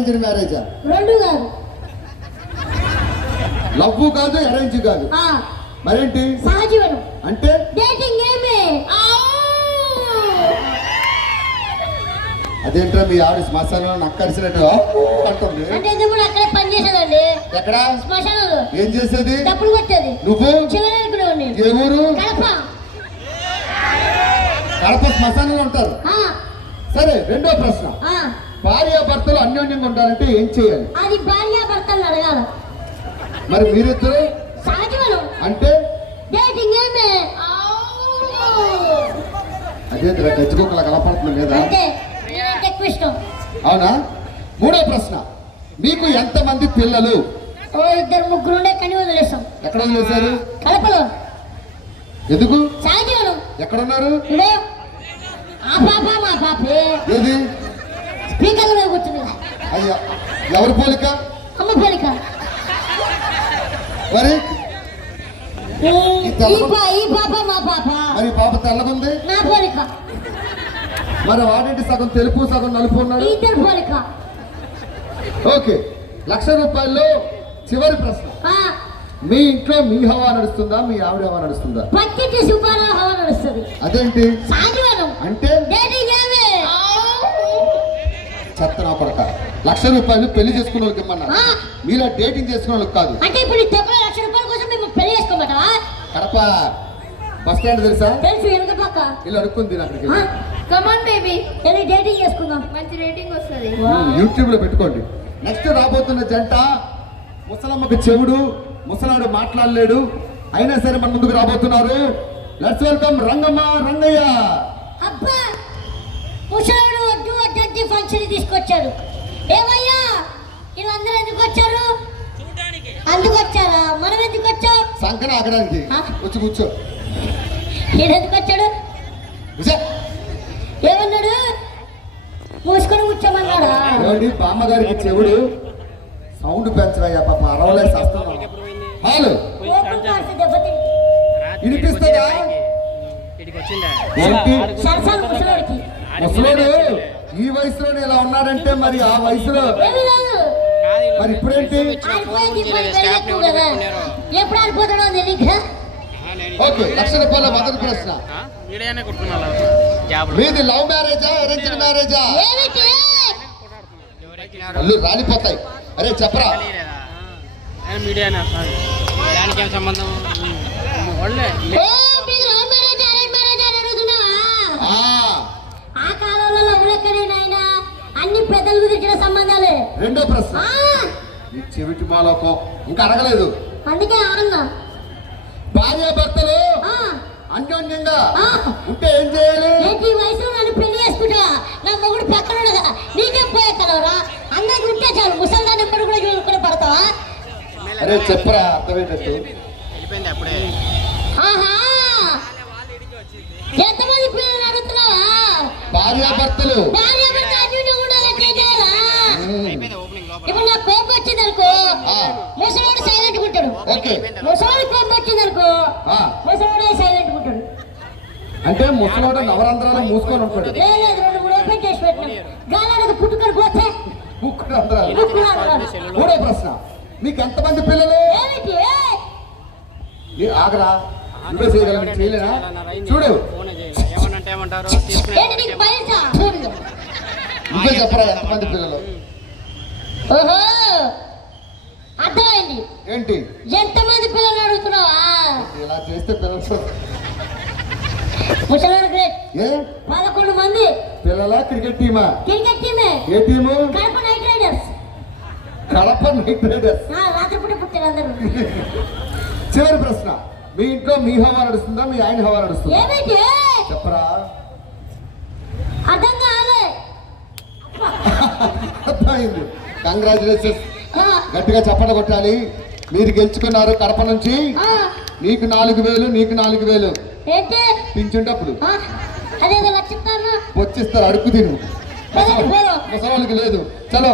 Arranged మ్యారేజా? రెండు కాదు. లవ్ కాదు, అరేంజ్ కాదు, మరేంటి? సహజీవనం అంటే డేటింగ్. ఏమే అదేంట్రా మీ ఆవిడ శ్మశానంలో నక్కరిసినట్టు అంటుంది? అంటే ఎందుకు అక్కడే పని చేసేదండి. ఎక్కడ? శ్మశానంలో. ఏం చేసేది? డబ్బులు కొట్టేది. నువ్వు? చివరి ఏ ఊరు? కడప. కడప శ్మశానంలో ఉంటారు. సరే, రెండో ప్రశ్న. భార్యాభర్తలు అన్యోన్యంగా ఉండాలంటే ఏం చేయాలి? అది భార్యాభర్తలు అడగాలి. మరి మీరిద్దరు సహజీవనం అంటే డేటింగ్. ఏమే అదే గజ్జికొక్కలా కనపడుతుంది లేదా? అంటే ఎక్కువ ఇష్టం. అవునా? మూడో ప్రశ్న. మీకు ఎంతమంది పిల్లలు? ఓ ఇద్దరు ముగ్గురు ఉండే కానీ వదిలేస్తాం. ఎక్కడ వదిలేశారు? కడపలో. ఎందుకు? సహజీవనం. ఎక్కడున్నారు? ఆ పాప మా పాపే. ఏది? స్పీకర్ మీద కూర్చుంది. అయ్యా, ఎవరి పోలిక? అమ్మ పోలిక. మరి ఈ పాప మా పాప. మరి పాప తెల్లగుంది. నా పోలిక. మరి వాడేంటి సగం తెలుపు సగం నలుపు ఉన్నాడు? ఇద్దరు పోలిక. ఓకే, 1,00,000 రూపాయల్లో చివరి ప్రశ్న. మీ ఇంట్లో మీ హవా నడుస్తుందా, మీ ఆవిడ హవా నడుస్తుందా? పక్కింటి సుబ్బారావు హవా నడుస్తుంది. అదేంటి? సహజీవనం అంటే చెత్త నా కొడక. 1,00,000 రూపాయలు పెళ్లి చేసుకున్న వాళ్ళకి ఇమ్మన్నా, మీలా డేటింగ్ చేసుకున్న వాళ్ళకి కాదు. అంటే ఇప్పుడు 1,00,000 రూపాయల కోసం మేము పెళ్లి చేసుకోమంటావా? కడప బస్ స్టాండ్ తెలుసా? తెలుసు. వెనుక పక్క ఇలా అడుక్కుంది అక్కడికి. కమాన్ బేబీ, వెళ్ళి డేటింగ్ చేసుకుందాం. మంచి రేటింగ్ వస్తుంది. యూట్యూబ్ లో పెట్టుకోండి. నెక్స్ట్ రాబోతున్న జంట ముసలమ్మకు చెవుడు, ముసలాడు మాట్లాడలేడు, అయినా సరే మన ముందుకు రాబోతున్నారు. Let's welcome Rangamma, Rangaiah. అబ్బా, ముసలాడు వద్దు వద్దంటే ఫంక్షన్ తీసుకొచ్చాడు. ఏమయ్యా వీళ్ళందరూ ఎందుకు వచ్చారు? అందుకు వచ్చారా? మనం ఎందుకు వచ్చాం? సంకన ఆగడానికి. వచ్చి కూర్చో. ఎందుకు వచ్చాడు? ఏమన్నాడు? మూసుకొని కూర్చోమన్నాడా? బామ్మగారికి చెవుడు, సౌండ్ పెంచవయ్యా, పాప అరవలే సస్తాను. హాలు వినిపిస్తుందా? ముసలోడు ఈ వయసులోనే ఇలా ఉన్నాడంటే మరి ఆ వయసులో మరి ఇప్పుడేంటి? ఎప్పుడు ఆడిపోతాడో తెలియక. ఓకే, 1,00,000 రూపాయల మొదటి ప్రశ్న. మీది లవ్ మ్యారేజా, అరేంజ్డ్ మ్యారేజా? అల్లు రాలిపోతాయి. అరే చెప్పరా. ఆ కాలంలో లవ్లెక్కడైనా అన్ని పెద్దలు కుదిర్చిన సంబంధాలే. రెండో ప్రశ్న. చెవిటి మాలోకం ఇంకా అడగలేదు, అందుకే అన్నా. భార్యాభర్తలు అన్యోన్యంగా ఉంటే ఏం చేయాలి? ఈ వయసులో నన్ను పెళ్లి చేసుకుంటా, నా మొగుడు పక్కన నీకే పోయే కలవరా? అందరికి ఉంటే చాలు, ముసల్దాన్ని ఎప్పుడు కూడా చూసుకుని పడతావా? అరే చెప్పరా, అర్థమేటట్టు. ఆహా, ఎంతమంది పిల్లలు అడుగుతున్నావా? భార్యాభర్తలు అన్యోన్యంగా ఉండాలంటే ఇప్పుడు నాకు కోపం వచ్చింది అనుకో, ముసలోడు సైలెంట్ ఉంటాడు. ముసలోడి కోపం వచ్చింది అనుకో, ముసలోడే సైలెంట్ ఉంటాడు. అంటే ముసలోడు నవరంధ్రాలు మూసుకొని ఉంటాడు. లేదు, 2-3 ఓపెన్ చేసి పెట్టినాం. గాలానికి పుట్టుకొని పోతే మూడో ప్రశ్న. మీకు ఎంతమంది పిల్లలు? ఆగరా, చేయలేనా? చూడు, నువ్వే చెప్పరా ఎంతమంది పిల్లలు? ఓహో, అర్థమైంది. ఏంటి ఎంతమంది పిల్లలు అడుగుతున్నావా? ఇలా చేస్తే పిల్లలు 11 మంది పిల్లల. క్రికెట్ టీమా? క్రికెట్ టీమే. ఏ team? Kadapa Knight Riders. Kadapa Knight Riders. రాత్రిపూట పుట్టారు అందరూ. చివరి ప్రశ్న. మీ ఇంట్లో మీ హవా నడుస్తుందా, మీ ఆయన హవా నడుస్తుందా? ఏమిటి చెప్పరా. అర్థం కాలే. అర్థమైంది. కంగ్రాచులేషన్స్. గట్టిగా చప్పట కొట్టాలి. మీరు గెలుచుకున్నారు కడప నుంచి. నీకు 4,000, నీకు 4,000 పింఛుంటప్పుడు వచ్చిస్తారు. అడుక్కు తిను, ముసలికి లేదు. చలో.